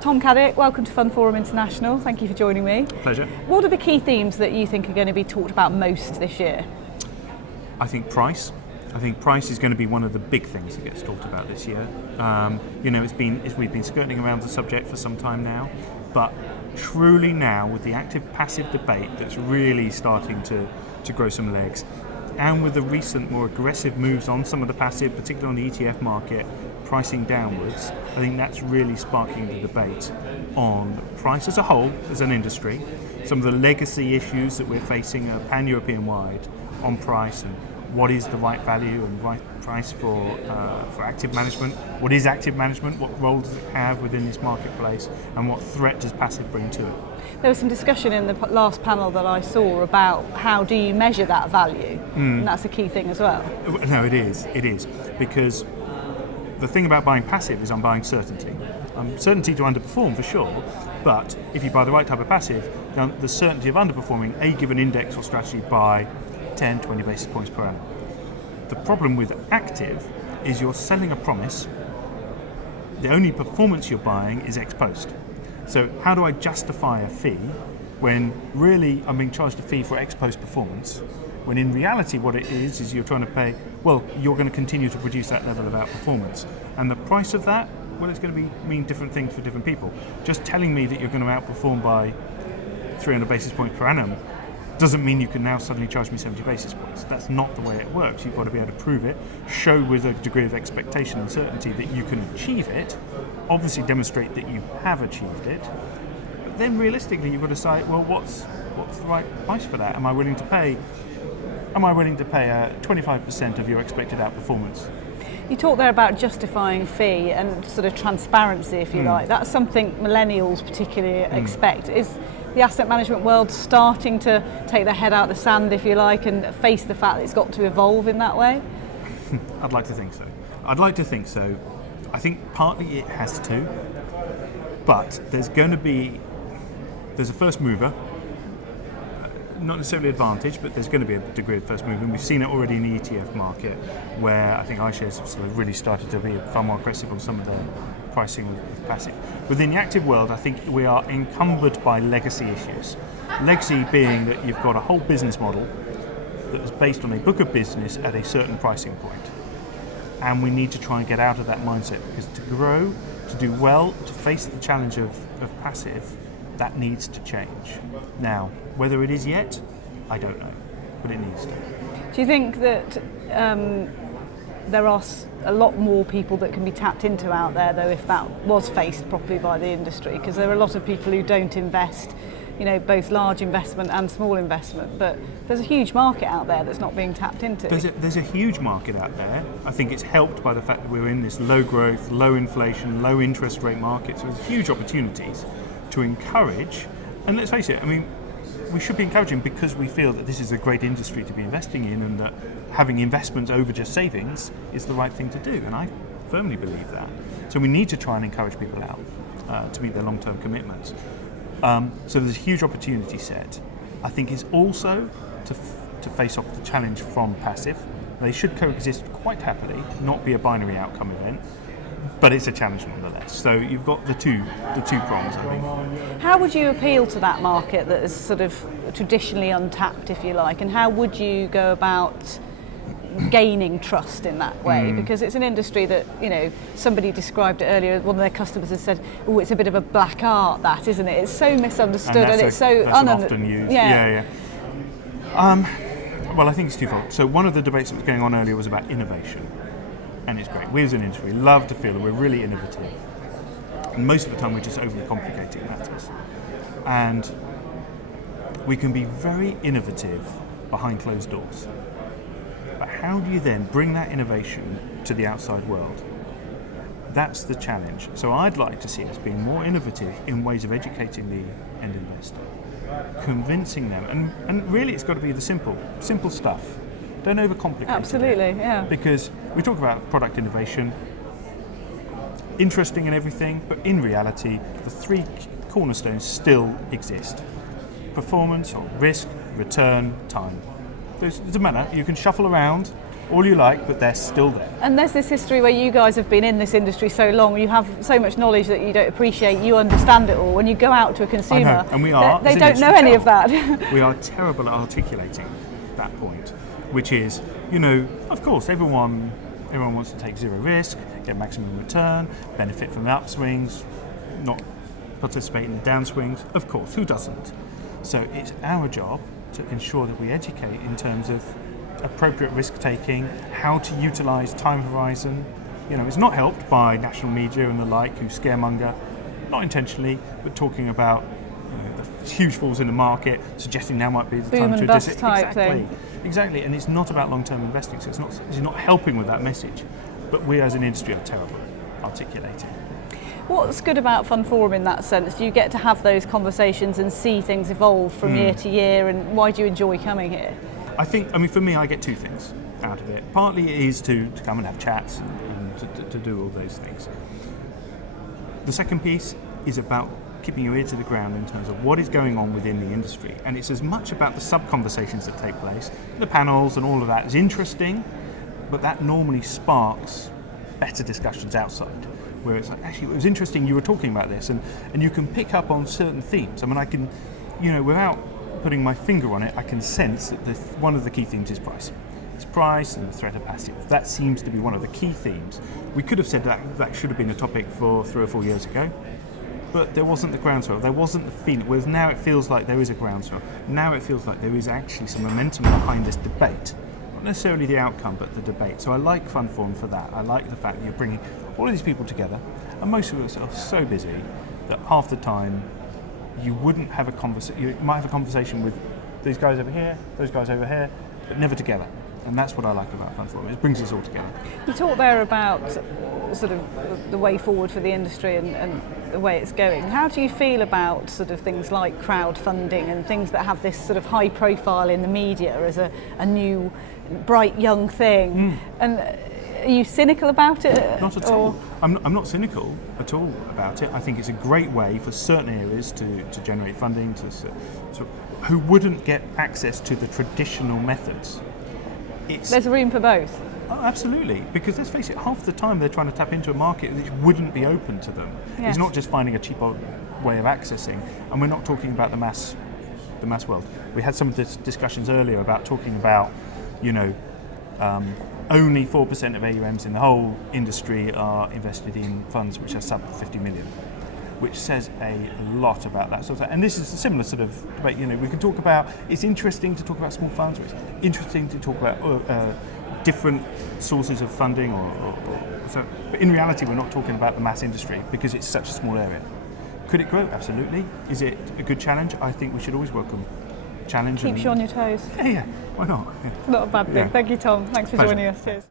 Tom Caddick, welcome to FundForum International. Thank you for joining me. Pleasure. What are the key themes that you think are going to be talked about most this year? I think price. I think price is going to be one of the big things that gets talked about this year. We've been skirting around the subject for some time now, but truly now with the active-passive debate that's really starting to grow some legs, and with the recent more aggressive moves on some of the passive, particularly on the ETF market, pricing downwards, I think that's really sparking the debate on price as a whole, as an industry. Some of the legacy issues that we're facing are pan-European wide on price and what is the right value and right price for active management. What is active management? What role does it have within this marketplace? And what threat does passive bring to it? There was some discussion in the last panel that I saw about how do you measure that value, and that's a key thing as well. No, it is, because the thing about buying passive is I'm buying certainty. Certainty to underperform for sure, but if you buy the right type of passive, then the certainty of underperforming a given index or strategy by 10, 20 basis points per annum. The problem with active is you're selling a promise. The only performance you're buying is ex post. So how do I justify a fee when really I'm being charged a fee for ex post performance, when in reality what it is you're trying to pay, well, you're going to continue to produce that level of outperformance. And the price of that, well, it's going to mean different things for different people. Just telling me that you're going to outperform by 300 basis points per annum doesn't mean you can now suddenly charge me 70 basis points. That's not the way it works. You've got to be able to prove it, show with a degree of expectation and certainty that you can achieve it, obviously demonstrate that you have achieved it, but then realistically you've got to decide, well, what's the right price for that? Am I willing to pay 25% of your expected outperformance? You talked there about justifying fee and sort of transparency, if you like. That's something millennials particularly expect. Is the asset management world starting to take their head out of the sand, if you like, and face the fact that it's got to evolve in that way? I'd like to think so. I think partly it has to, but there's a first mover, not necessarily advantage, but there's going to be a degree of first mover, and we've seen it already in the ETF market, where I think iShares have sort of really started to be far more aggressive on some of the pricing of passive. Within the active world, I think we are encumbered by legacy issues. Legacy being that you've got a whole business model that is based on a book of business at a certain pricing point. And we need to try and get out of that mindset, because to grow, to do well, to face the challenge of passive, that needs to change. Now, whether it is yet, I don't know, but it needs to. Do you think that there are a lot more people that can be tapped into out there, though, if that was faced properly by the industry? Because there are a lot of people who don't invest, both large investment and small investment, but there's a huge market out there that's not being tapped into. There's a huge market out there. I think it's helped by the fact that we're in this low growth, low inflation, low interest rate market, so there's huge opportunities to encourage, and let's face it, we should be encouraging because we feel that this is a great industry to be investing in, and that having investments over just savings is the right thing to do, and I firmly believe that. So we need to try and encourage people out to meet their long-term commitments. So there's a huge opportunity set. I think it's also to face off the challenge from passive. They should coexist quite happily, not be a binary outcome event, but it's a challenge nonetheless. So you've got the two prongs, I think. How would you appeal to that market that is sort of traditionally untapped, if you like, and how would you go about gaining trust in that way? Because it's an industry that, somebody described it earlier, one of their customers has said, oh, it's a bit of a black art, that, isn't it? It's so misunderstood and it's so often used. Yeah. Well, I think it's twofold. So one of the debates that was going on earlier was about innovation. And it's great. We as an industry love to feel that we're really innovative. And most of the time we're just overly complicating matters. And we can be very innovative behind closed doors. But how do you then bring that innovation to the outside world? That's the challenge. So I'd like to see us being more innovative in ways of educating the end investor, convincing them. And really it's got to be the simple stuff. Don't overcomplicate it. Absolutely, yeah. Because we talk about product innovation, interesting and everything, but in reality, the three cornerstones still exist. Performance, or risk, return, time. It doesn't matter. You can shuffle around all you like, but they're still there. And there's this history where you guys have been in this industry so long, you have so much knowledge that you don't appreciate, you understand it all. When you go out to a consumer, I know, and we are, they don't know any of that. We are terrible at articulating that point, which is, of course, everyone wants to take zero risk, get maximum return, benefit from the upswings, not participate in the downswings. Of course, who doesn't? So it's our job to ensure that we educate in terms of appropriate risk taking, how to utilise time horizon. It's not helped by national media and the like who scaremonger, not intentionally, but talking about the huge falls in the market, suggesting now might be the boom time and to bust type thing. Exactly, and it's not about long-term investing, so it's not helping with that message. But we as an industry are terrible at articulating. What's good about FundForum in that sense? Do you get to have those conversations and see things evolve from year to year, and why do you enjoy coming here? I think, for me, I get two things out of it. Partly it is to come and have chats and to do all those things. The second piece is about keeping your ear to the ground in terms of what is going on within the industry. And it's as much about the sub-conversations that take place. The panels and all of that is interesting, but that normally sparks better discussions outside. Where it's like, actually, it was interesting you were talking about this, and you can pick up on certain themes. I can, without putting my finger on it, I can sense that one of the key themes is price. It's price and the threat of passive. That seems to be one of the key themes. We could have said that should have been a topic for 3 or 4 years ago, but there wasn't the groundswell. There wasn't the feeling. Whereas now it feels like there is a groundswell. Now it feels like there is actually some momentum behind this debate. Not necessarily the outcome, but the debate. So I like FundForum for that. I like the fact that you're bringing all of these people together, and most of us are so busy that half the time you wouldn't have a conversation. You might have a conversation with these guys over here, those guys over here, but never together. And that's what I like about FundForum. It brings us all together. You talked there about sort of the way forward for the industry and the way it's going. How do you feel about sort of things like crowdfunding and things that have this sort of high profile in the media as a new, bright young thing? And are you cynical about it? Not at all. I'm not cynical at all about it. I think it's a great way for certain areas to generate funding who wouldn't get access to the traditional methods. There's room for both. Oh, absolutely, because let's face it, half the time they're trying to tap into a market which wouldn't be open to them. Yes. It's not just finding a cheaper way of accessing, and we're not talking about the mass world. We had some discussions earlier about talking about, only 4% of AUMs in the whole industry are invested in funds which are sub 50 million, which says a lot about that sort of thing. And this is a similar sort of debate. We can talk about, it's interesting to talk about small funds, or it's interesting to talk about different sources of funding, so. But in reality, we're not talking about the mass industry because it's such a small area. Could it grow? Absolutely. Is it a good challenge? I think we should always welcome challenge. Keeps you on your toes. Yeah, why not? Yeah. Not a bad thing. Yeah. Thank you, Tom. Thanks for Pleasure. joining us. Cheers.